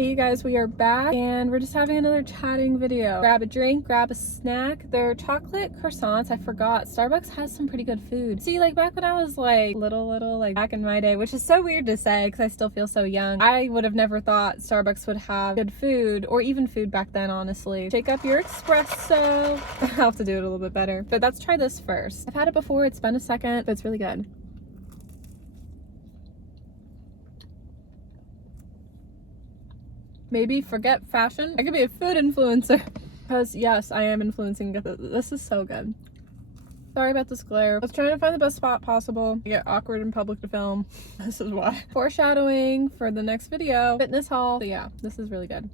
Hey you guys, we are back and we're just having another chatting video. Grab a drink, grab a snack. They're chocolate croissants. I forgot. Starbucks has some pretty good food. See, like back when I was like little, like back in my day, which is so weird to say because I still feel so young, I would have never thought Starbucks would have good food or even food back then, honestly. Shake up your espresso. I'll have to do it a little bit better. But let's try this first. I've had it before. It's been a second, but it's really good. Maybe forget fashion. I could be a food influencer. Because yes, I am influencing. This is so good. Sorry about this glare. I was trying to find the best spot possible. I get awkward in public to film. This is why. Foreshadowing for the next video. Fitness haul. So yeah, this is really good.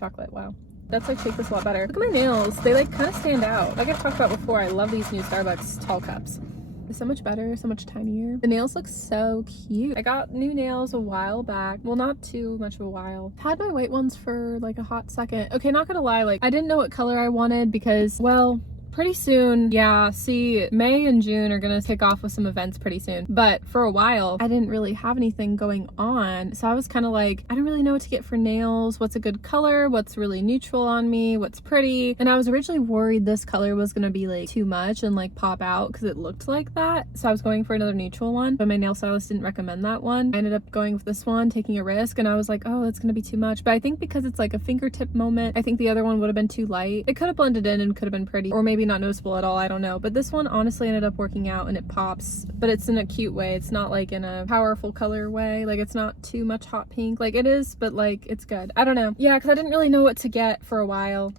Chocolate, wow. That's like shake this a lot better. Look at my nails. They like kind of stand out. Like I've talked about before, I love these new Starbucks tall cups. It's so much better, so much tinier. The nails look so cute. I got new nails a while back. Well, not too much of a while. I've had my white ones for like a hot second. Okay, not gonna lie, like I didn't know what color I wanted because, well, pretty soon, yeah, see, May and June are gonna kick off with some events pretty soon. But for a while, I didn't really have anything going on. So I was kind of like, I don't really know what to get for nails. What's a good color? What's really neutral on me? What's pretty? And I was originally worried this color was gonna be like too much and like pop out because it looked like that. So I was going for another neutral one, but my nail stylist didn't recommend that one. I ended up going with this one, taking a risk, and I was like, oh, it's gonna be too much. But I think because it's like a fingertip moment, I think the other one would have been too light. It could have blended in and could have been pretty, or maybe not noticeable at all, I don't know. But this one honestly ended up working out and it pops, but it's in a cute way. It's not like in a powerful color way. Like it's not too much hot pink. Like it is, but like it's good. I don't know. Yeah, because I didn't really know what to get for a while.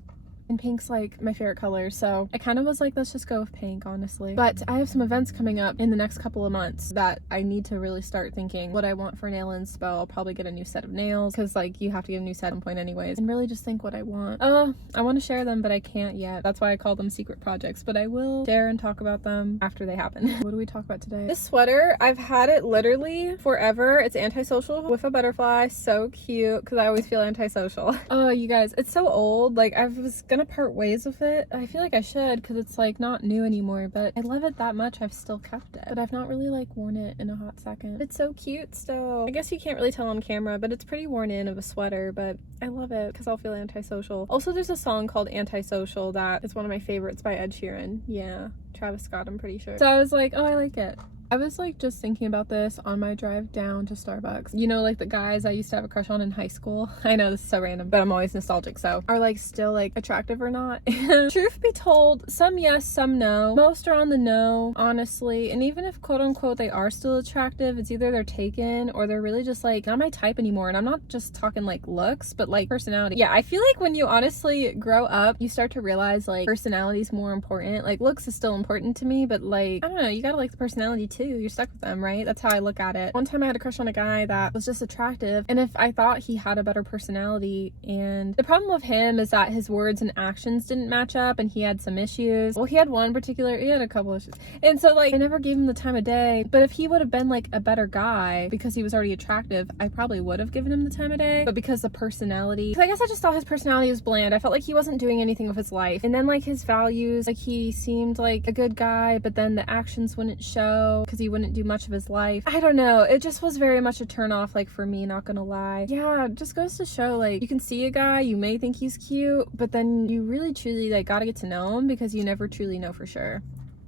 And pink's like my favorite color, so I kind of was like, let's just go with pink, honestly. But I have some events coming up in the next couple of months that I need to really start thinking what I want for nail inspo. I'll probably get a new set of nails because like you have to get a new set at some point anyways, and really just think what I want. I want to share them, but I can't yet. That's why I call them secret projects, but I will share and talk about them after they happen. What do we talk about today? This sweater, I've had it literally forever. It's antisocial with a butterfly. So cute because I always feel antisocial. Oh, you guys, it's so old. Like I was gonna part ways with it. I feel like I should because it's like not new anymore, but I love it that much I've still kept it. But I've not really like worn it in a hot second. It's so cute still. I guess you can't really tell on camera, but it's pretty worn in of a sweater, but I love it because I'll feel antisocial. Also, there's a song called Antisocial that is one of my favorites by Ed Sheeran. Yeah, Travis Scott, I'm pretty sure. So I was like, oh, I like it. I was like just thinking about this on my drive down to Starbucks. You know, like the guys I used to have a crush on in high school. I know this is so random, but I'm always nostalgic, so are like still like attractive or not? Truth be told, some yes, some no. Most are on the no, honestly. And even if quote unquote they are still attractive, it's either they're taken or they're really just like not my type anymore. And I'm not just talking like looks, but like personality. Yeah, I feel like when you honestly grow up, you start to realize like personality is more important. Like looks is still important to me, but like, I don't know, you gotta like the personality too. You're stuck with them, right? That's how I look at it. One time I had a crush on a guy that was just attractive, and if I thought he had a better personality, and the problem with him is that his words and actions didn't match up and he had some issues. Well, he had a couple issues, and so like I never gave him the time of day. But if he would have been like a better guy because he was already attractive, I probably would have given him the time of day. But because the personality, I guess I just thought his personality was bland. I felt like he wasn't doing anything with his life, and then like his values, like he seemed like a good guy, but then the actions wouldn't show because he wouldn't do much of his life. I don't know, it just was very much a turn off, like for me, not gonna lie. Yeah, it just goes to show like you can see a guy, you may think he's cute, but then you really truly like gotta get to know him because you never truly know for sure.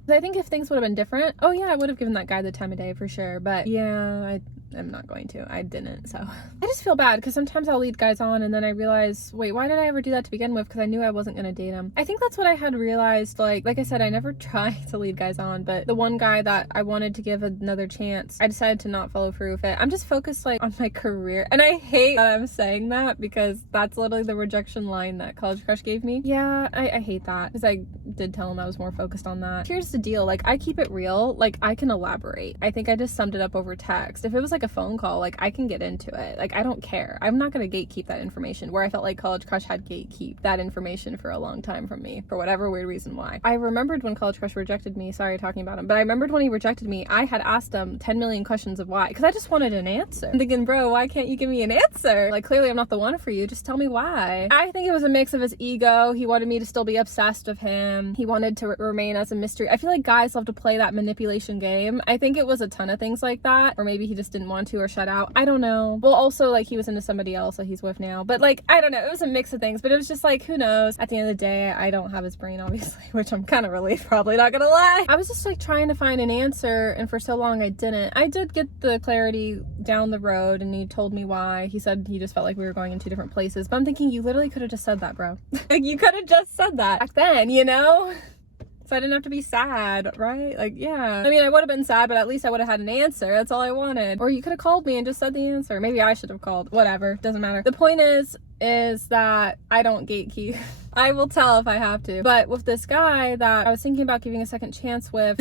I think if things would have been different, oh yeah, I would have given that guy the time of day for sure, but yeah, I'm not going to. I didn't, so. I just feel bad because sometimes I'll lead guys on and then I realize, wait, why did I ever do that to begin with? Because I knew I wasn't going to date him. I think that's what I had realized. Like I said, I never try to lead guys on, but the one guy that I wanted to give another chance, I decided to not follow through with it. I'm just focused like on my career. And I hate that I'm saying that because that's literally the rejection line that College Crush gave me. Yeah, I hate that because I did tell him I was more focused on that. Here's the deal. Like I keep it real. Like I can elaborate. I think I just summed it up over text. If it was like a phone call, like I can get into it. Like I don't care. I'm not gonna gatekeep that information, where I felt like College Crush had gatekeep that information for a long time from me for whatever weird reason why. I remembered when College Crush rejected me, sorry talking about him, but I remembered when he rejected me, I had asked him 10 million questions of why, because I just wanted an answer. I'm thinking, bro, why can't you give me an answer? Like clearly I'm not the one for you, just tell me why. I think it was a mix of his ego. He wanted me to still be obsessed with him. He wanted to remain as a mystery. I feel like guys love to play that manipulation game. I think it was a ton of things like that, or maybe he just didn't want to or shut out. I don't know. Well, also like he was into somebody else that he's with now, but like I don't know, it was a mix of things, but it was just like, who knows. At the end of the day, I don't have his brain obviously, which I'm kind of relieved, probably not gonna lie. I was just like trying to find an answer, and for so long I didn't. I did get the clarity down the road, and he told me why. He said he just felt like we were going in 2 different places, but I'm thinking you literally could have just said that, bro. Like you could have just said that back then, you know? So I didn't have to be sad, right? Like, yeah. I mean, I would have been sad, but at least I would have had an answer. That's all I wanted. Or you could have called me and just said the answer. Maybe I should have called. Whatever. Doesn't matter. The point is that I don't gatekeep. I will tell if I have to. But with this guy that I was thinking about giving a second chance with,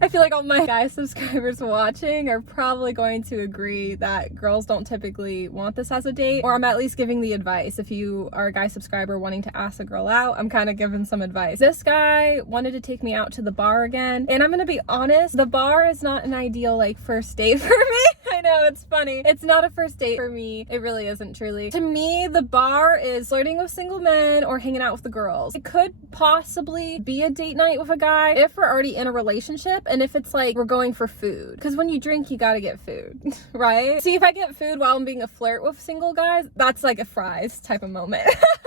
I feel like all my guy subscribers watching are probably going to agree that girls don't typically want this as a date, or I'm at least giving the advice. If you are a guy subscriber wanting to ask a girl out, I'm kind of giving some advice. This guy wanted to take me out to the bar again, and I'm gonna be honest, the bar is not an ideal like first date for me. I know, it's funny. It's not a first date for me. It really isn't, truly. To me, the bar is flirting with single men or hanging out with the girls. It could possibly be a date night with a guy if we're already in a relationship, and if it's like we're going for food, because when you drink you gotta get food. Right? See, if I get food while I'm being a flirt with single guys, that's like a fries type of moment.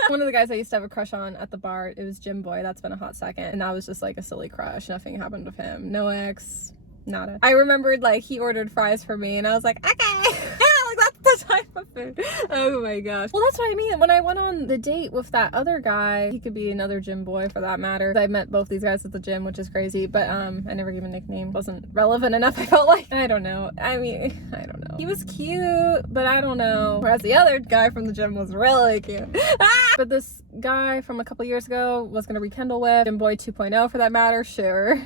One of the guys I used to have a crush on at the bar, it was Jim Boy. That's been a hot second, and that was just like a silly crush. Nothing happened with him. No ex, nada. I remembered like he ordered fries for me, and I was like, okay. The type of food. Oh my gosh. Well, that's what I mean. When I went on the date with that other guy, he could be another gym boy for that matter. I met both these guys at the gym, which is crazy, but I never gave a nickname. Wasn't relevant enough, I felt like. I don't know. I mean, I don't know. He was cute, but I don't know. Whereas the other guy from the gym was really cute. But this guy from a couple years ago was gonna rekindle with Gym Boy 2.0 for that matter. Sure.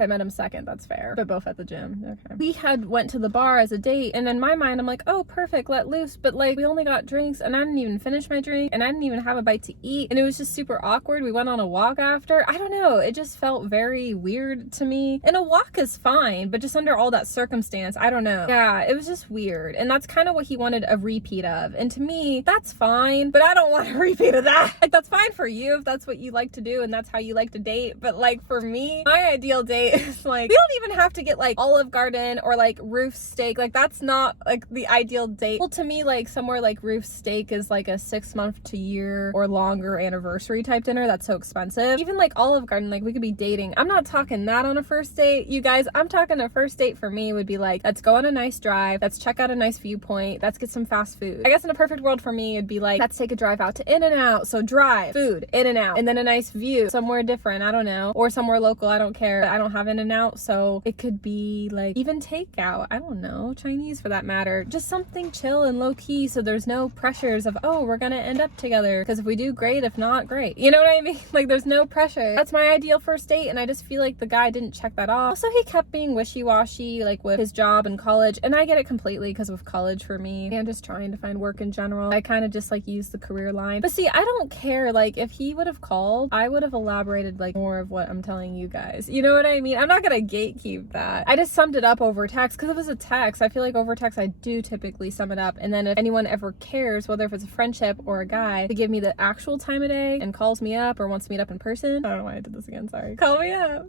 I met him second, that's fair. But both at the gym. Okay. We had went to the bar as a date, and in my mind I'm like, oh, perfect, let loose. But like we only got drinks, and I didn't even finish my drink, and I didn't even have a bite to eat, and it was just super awkward. We went on a walk after. I don't know, it just felt very weird to me. And a walk is fine, but just under all that circumstance, I don't know. Yeah, it was just weird, and that's kind of what he wanted a repeat of. And to me, that's fine, but I don't want a repeat of that. Like, that's fine for you if that's what you like to do and that's how you like to date, but like for me, my ideal date is like, we don't even have to get like Olive Garden or like Roof Steak. Like that's not like the ideal date. Well, to me, like somewhere like Roof Steak is like a 6 month to year or longer anniversary type dinner. That's so expensive. Even like Olive Garden, like we could be dating. I'm not talking that on a first date, you guys. I'm talking a first date for me would be like, let's go on a nice drive, let's check out a nice viewpoint, let's get some fast food. I guess in a perfect world for me, it'd be like, let's take a drive out to In-N-Out. So drive, food, In-N-Out, and then a nice view somewhere different, I don't know, or somewhere local, I don't care. I don't have In-N-Out, so it could be like even takeout, I don't know, Chinese for that matter, just something chill and low-key, so there's no pressures of, oh, we're gonna end up together, because if we do, great. If not, great. You know what I mean? Like there's no pressure. That's my ideal first date, and I just feel like the guy didn't check that off. Also, he kept being wishy-washy like with his job and college, and I get it completely because of college for me and just trying to find work in general. I kind of just like use the career line. But see, I don't care. Like if he would have called, I would have elaborated like more of what I'm telling you guys. You know what I mean? I'm not gonna gatekeep that. I just summed it up over text because it was a text. I feel like over text I do typically sum it up, and then if anyone ever cares, whether if it's a friendship or a guy, to give me the actual time of day and calls me up or wants to meet up in person, I don't know why I did this again, sorry, call me up,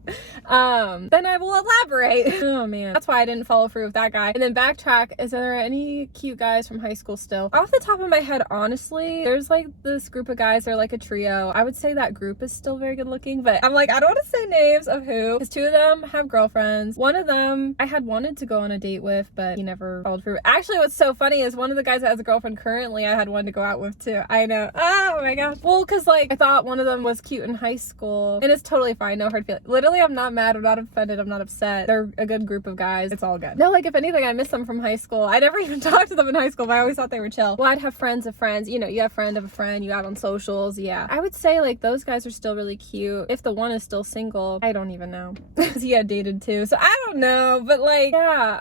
then I will elaborate. Oh man, that's why I didn't follow through with that guy. And then backtrack, is there any cute guys from high school still? Off the top of my head, honestly, there's like this group of guys, they're like a trio. I would say that group is still very good looking, but I'm like, I don't want to say names of who, because 2 of them have girlfriends. One of them I had wanted to go on a date with, but he never followed through. Actually, what's so funny is one of the guys that has a girlfriend currently, I had one to go out with too. I know. Oh my gosh. Well, because like I thought one of them was cute in high school, and it's totally fine. No hard feelings. Literally, I'm not mad. I'm not offended. I'm not upset. They're a good group of guys. It's all good. No, like if anything, I miss them from high school. I never even talked to them in high school, but I always thought they were chill. Well, I'd have friends of friends. You know, you have friend of a friend. You out on socials. Yeah. I would say like those guys are still really cute. If the one is still single, I don't even know. Because he had dated too. So I don't know. But like, yeah,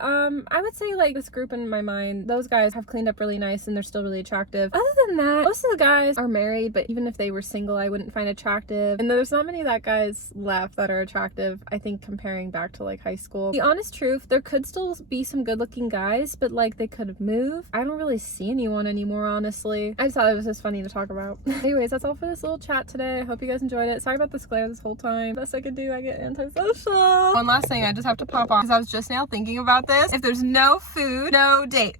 I would say like this group in my mind, those guys have cleaned up really nice and they're still really attractive. Other than that, most of the guys are married, but even if they were single, I wouldn't find attractive. And there's not many that guys left that are attractive, I think, comparing back to like high school. The honest truth, there could still be some good looking guys, but like they could have moved. I don't really see anyone anymore, honestly. I just thought it was just funny to talk about. Anyways, that's all for this little chat today. I hope you guys enjoyed it. Sorry about the glare this whole time. Best I could do, I get antisocial. One last thing I just have to pop on, because I was just now thinking about this. If there's no food, no date.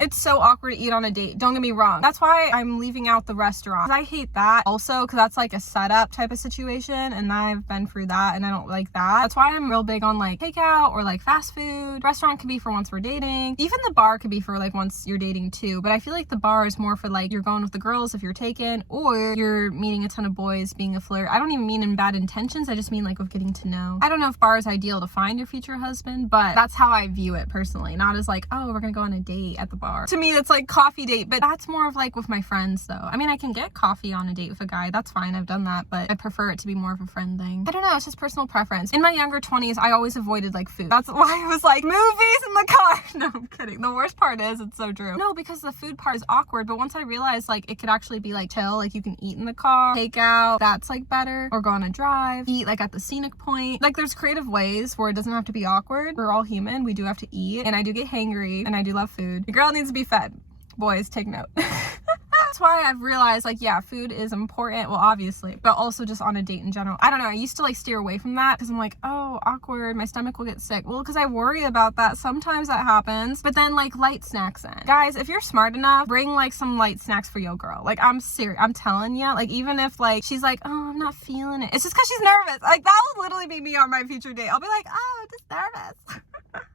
It's so awkward to eat on a date. Don't get me wrong. That's why I'm leaving out the restaurant. I hate that also, because that's like a setup type of situation, and I've been through that and I don't like that. That's why I'm real big on like takeout or like fast food. Restaurant could be for once we're dating. Even the bar could be for like once you're dating too, but I feel like the bar is more for like you're going with the girls if you're taken, or you're meeting a ton of boys being a flirt. I don't even mean in bad intentions. I just mean like with getting to know. I don't know if bar is ideal to find your future husband, but that's how I view it personally. Not as like, oh, we're gonna go on a date at the bar. To me, that's like coffee date, but that's more of like with my friends though. I mean, I can get coffee on a date with a guy. That's fine. I've done that, but I prefer it to be more of a friend thing. I don't know. It's just personal preference. In my younger 20s, I always avoided like food. That's why I was like, movies in the car. No, I'm kidding. The worst part is, it's so true. No, because the food part is awkward, but once I realized like it could actually be like chill, like you can eat in the car, take out, that's like better, or go on a drive, eat like at the scenic point. Like there's creative ways where it doesn't have to be awkward. We're all human. We do have to eat, and I do get hangry, and I do love food. The girl needs to be fed. Boys, take note. That's why I've realized like, yeah, food is important, well obviously, but also just on a date in general. I don't know, I used to like steer away from that because I'm like, oh, awkward, my stomach will get sick. Well, because I worry about that. Sometimes that happens, but then like light snacks in. Guys, if you're smart enough, bring like some light snacks for your girl. Like I'm serious, I'm telling you, like even if like she's like, oh, I'm not feeling it, it's just because she's nervous. Like that would literally be me on my future date. I'll be like, oh, I'm just nervous.